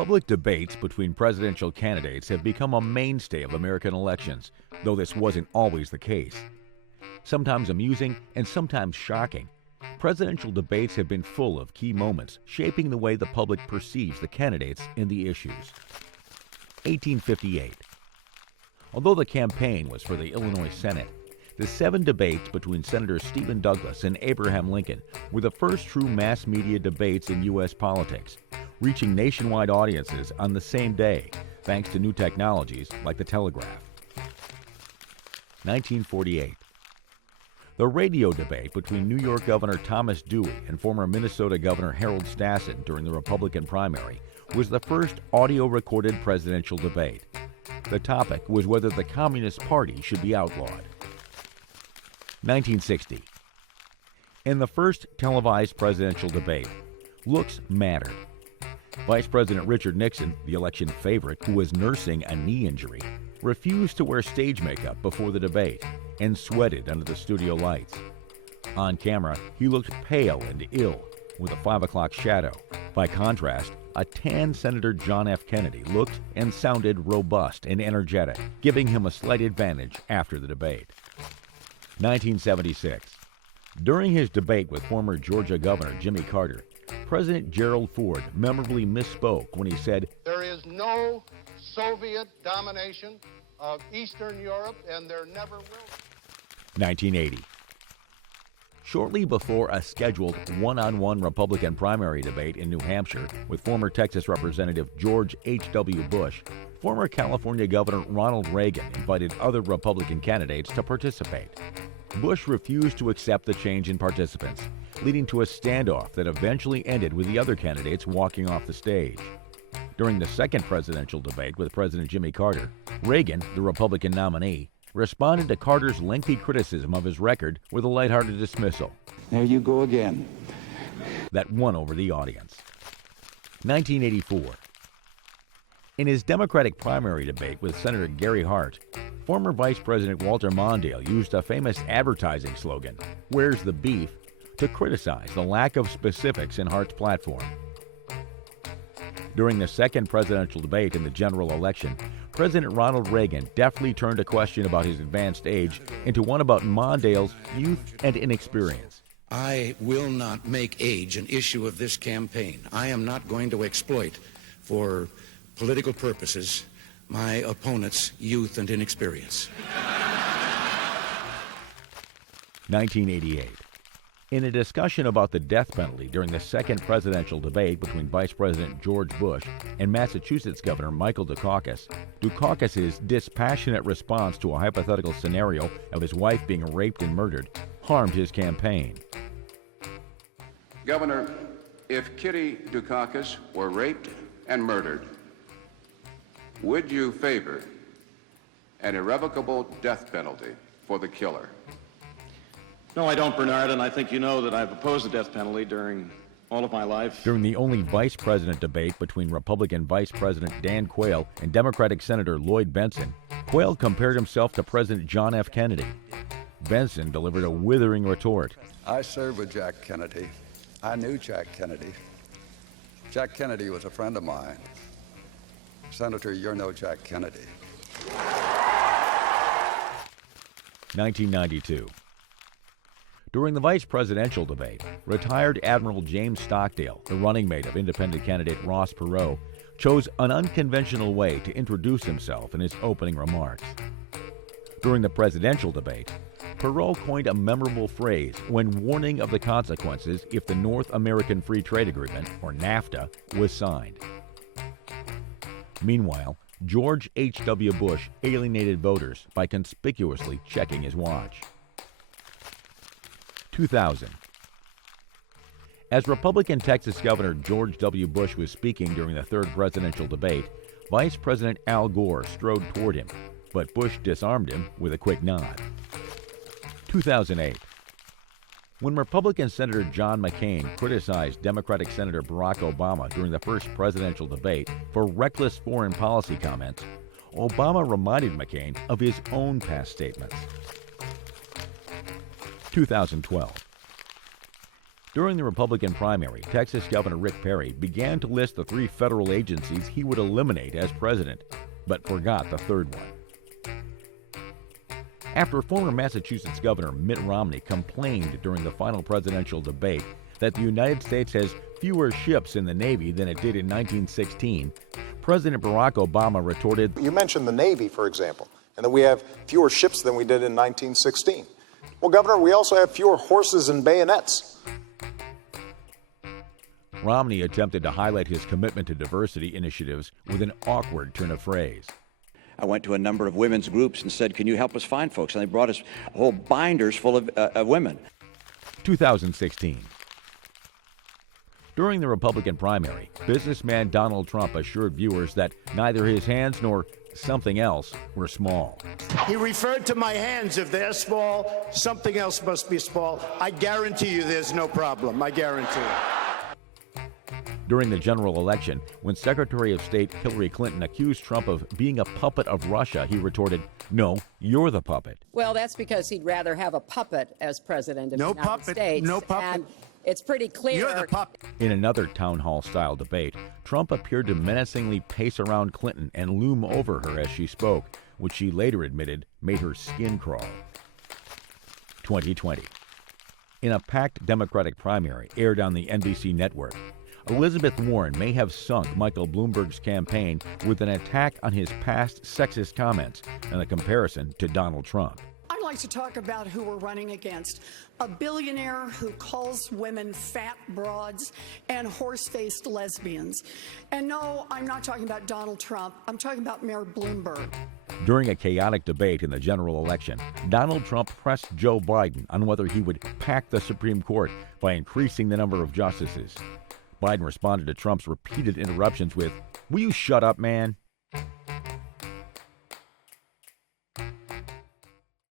Public debates between presidential candidates have become a mainstay of American elections, though this wasn't always the case. Sometimes amusing and sometimes shocking, presidential debates have been full of key moments shaping the way the public perceives the candidates and the issues. 1858. Although the campaign was for the Illinois Senate, the 7 debates between Senators Stephen Douglas and Abraham Lincoln were the first true mass media debates in U.S. politics, reaching nationwide audiences on the same day, thanks to new technologies like the telegraph. 1948. The radio debate between New York Governor Thomas Dewey and former Minnesota Governor Harold Stassen during the Republican primary was the first audio-recorded presidential debate. The topic was whether the Communist Party should be outlawed. 1960. In the first televised presidential debate, looks mattered. Vice President Richard Nixon, the election favorite who was nursing a knee injury, refused to wear stage makeup before the debate and sweated under the studio lights. On camera, he looked pale and ill, with a 5 o'clock shadow. By contrast, a tan Senator John F. Kennedy looked and sounded robust and energetic, giving him a slight advantage after the debate. 1976. During his debate with former Georgia Governor Jimmy Carter, President Gerald Ford memorably misspoke when he said, "There is no Soviet domination of Eastern Europe, and there never will be." 1980. Shortly before a scheduled one-on-one Republican primary debate in New Hampshire with former Texas Representative George H.W. Bush, former California Governor Ronald Reagan invited other Republican candidates to participate. Bush refused to accept the change in participants, leading to a standoff that eventually ended with the other candidates walking off the stage. During the second presidential debate with President Jimmy Carter, Reagan, the Republican nominee, responded to Carter's lengthy criticism of his record with a lighthearted dismissal. "There you go again." That won over the audience. 1984. In his Democratic primary debate with Senator Gary Hart, former Vice President Walter Mondale used a famous advertising slogan, "Where's the beef?" to criticize the lack of specifics in Hart's platform. During the second presidential debate in the general election, President Ronald Reagan deftly turned a question about his advanced age into one about Mondale's youth and inexperience. "I will not make age an issue of this campaign. I am not going to exploit, for political purposes, my opponent's youth and inexperience." 1988. In a discussion about the death penalty during the second presidential debate between Vice President George Bush and Massachusetts Governor Michael Dukakis's dispassionate response to a hypothetical scenario of his wife being raped and murdered harmed his campaign. "Governor, if Kitty Dukakis were raped and murdered, would you favor an irrevocable death penalty for the killer?" No, I don't, Bernard, and I think you know that I've opposed the death penalty during all of my life. During the only vice president debate between Republican Vice President Dan Quayle and Democratic Senator Lloyd Bentsen, Quayle compared himself to President John F. Kennedy. Bentsen delivered a withering retort. "I served with Jack Kennedy. I knew Jack Kennedy. Jack Kennedy was a friend of mine. Senator, you're no Jack Kennedy." 1992. During the vice presidential debate, retired Admiral James Stockdale, the running mate of independent candidate Ross Perot, chose an unconventional way to introduce himself in his opening remarks. During the presidential debate, Perot coined a memorable phrase when warning of the consequences if the North American Free Trade Agreement, or NAFTA, was signed. Meanwhile, George H.W. Bush alienated voters by conspicuously checking his watch. 2000. As Republican Texas Governor George W. Bush was speaking during the third presidential debate, Vice President Al Gore strode toward him, but Bush disarmed him with a quick nod. 2008. When Republican Senator John McCain criticized Democratic Senator Barack Obama during the first presidential debate for reckless foreign policy comments, Obama reminded McCain of his own past statements. 2012. During the Republican primary, Texas Governor Rick Perry began to list the 3 federal agencies he would eliminate as president, but forgot the third one. After former Massachusetts Governor Mitt Romney complained during the final presidential debate that the United States has fewer ships in the Navy than it did in 1916, President Barack Obama retorted, You mentioned the Navy, for example, and that we have fewer ships than we did in 1916. Well, Governor, we also have fewer horses and bayonets. Romney attempted to highlight his commitment to diversity initiatives with an awkward turn of phrase. I went to a number of women's groups and said, can you help us find folks? And they brought us whole binders full of women. 2016. During the Republican primary, businessman Donald Trump assured viewers that neither his hands nor something else were small. He referred to my hands. If they're small, something else must be small. I guarantee you there's no problem. I guarantee it. During the general election, when Secretary of State Hillary Clinton accused Trump of being a puppet of Russia, he retorted, "No, you're the puppet." Well, that's because he'd rather have a puppet as president of the United States. No puppet. And it's pretty clear. You're the puppet. In another town hall-style debate, Trump appeared to menacingly pace around Clinton and loom over her as she spoke, which she later admitted made her skin crawl. 2020. In a packed Democratic primary aired on the NBC network, Elizabeth Warren may have sunk Michael Bloomberg's campaign with an attack on his past sexist comments and a comparison to Donald Trump. I'd like to talk about who we're running against. A billionaire who calls women fat broads and horse-faced lesbians. And no, I'm not talking about Donald Trump. I'm talking about Mayor Bloomberg. During a chaotic debate in the general election, Donald Trump pressed Joe Biden on whether he would pack the Supreme Court by increasing the number of justices. Biden responded to Trump's repeated interruptions with, "Will you shut up, man?"